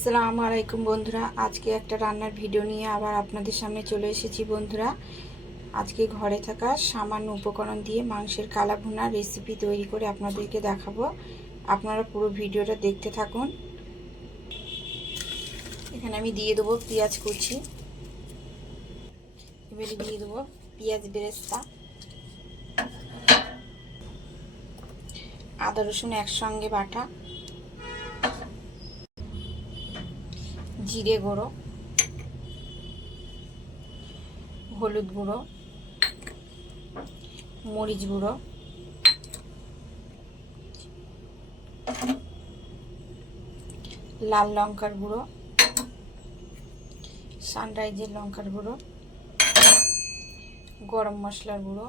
আসসালামু আলাইকুম বন্ধুরা। আজকে একটা রান্নার ভিডিও নিয়ে আবার আপনাদের সামনে চলে এসেছি বন্ধুরা। আজকে ঘরে থাকা সামান্য উপকরণ দিয়ে মাংসের কালা ভুনা রেসিপি তৈরি করে আপনাদেরকে দেখাবো। আপনারা পুরো ভিডিওটা দেখতে থাকুন। এখানে আমি দিয়ে দেবো পেঁয়াজ কুচি। এবারে দিয়ে দেবো পেঁয়াজ বেরেস্তা। আদা রসুন একসঙ্গে বাটা। জিরে গুঁড়ো, হলুদ গুঁড়ো, মরিচ গুঁড়ো, লাল লঙ্কার গুঁড়ো, সানরাইজের লঙ্কার গুঁড়ো, গরম মশলার গুঁড়ো,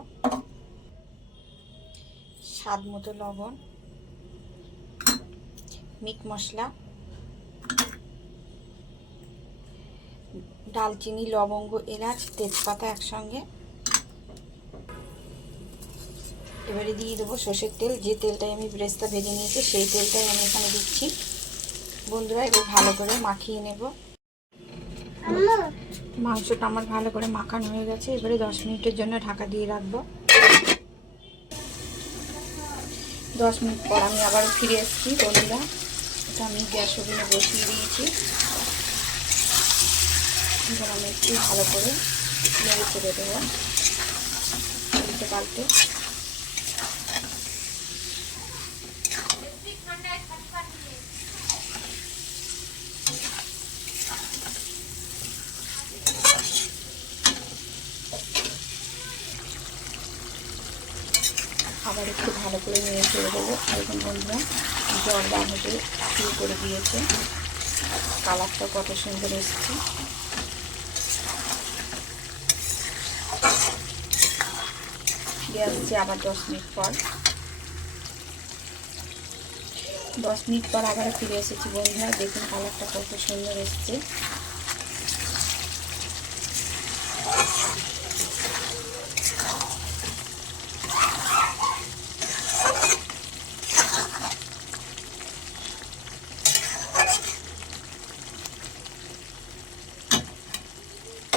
স্বাদ মতো লবণ, মিট মশলা ডালচিনি, লবঙ্গ, এলাচ, তেজপাতা একসঙ্গে। এবারে দিয়ে দেবো সর্ষের তেল। যে তেলটাই আমি ব্রেস্তা ভেজে নিয়েছি, সেই তেলটাই আমি এখানে দিচ্ছি। বন্ধুরা, এবার ভালো করে মাখিয়ে নেব। মাংসটা আমার ভালো করে মাখানো হয়ে গেছে। এবারে দশ মিনিটের জন্য ঢাকা দিয়ে রাখব। দশ মিনিট পর আমি আবার ফিরে এসেছি, বন্ধুরা। এটা আমি গ্যাস ওভেনে বসিয়ে দিয়েছি। এবার আমি একটু ভালো করে নেড়ে ছেড়ে দেবো। উল্টে পাল্টে। আবার একটু ভালো করে নেড়ে ছেড়ে দেবো। এরকম বন্ধুরা, জল হতে শুরু করে দিয়েছে। কালারটা কত সুন্দর এসেছে। ফিরে আবার দশ মিনিট পর। দশ মিনিট পর আবার ফিরে এসেছি বন্ধুরা, দেখুন কালারটা কত সুন্দর এসছে।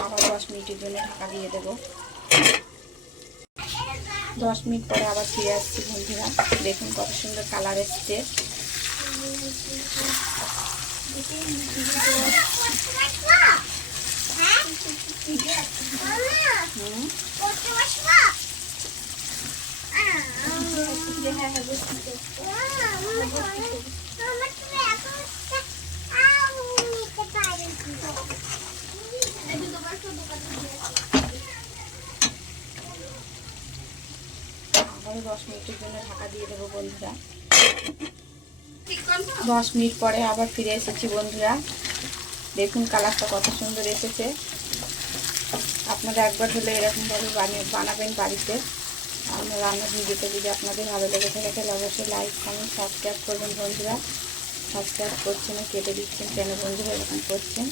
আবার দশ মিনিটের জন্য ঢাকা দিয়ে দেবো। দশ মিনিট পরে আবার ফিরে আসছি বন্ধুরা। দেখুন কত সুন্দর কালার এসছে। আবারও দশ মিনিটের জন্য ঢাকা দিয়ে দেবো বন্ধুরা। দশ মিনিট পরে আবার ফিরে এসেছি বন্ধুরা। দেখুন কালারটা কত সুন্দর এসেছে। আপনারা একবার হলে এরকমভাবে বানিয়ে বানাবেন বাড়িতে। আমার রান্নার ভিডিওটা যদি আপনাদের ভালো লেগে থাকে, তাহলে অবশ্যই লাইক কমেন্ট সাবস্ক্রাইব করবেন বন্ধুরা। সাবস্ক্রাইব করছেন, কেটে দিচ্ছেন, কেন বন্ধুরা এরকম করছেন?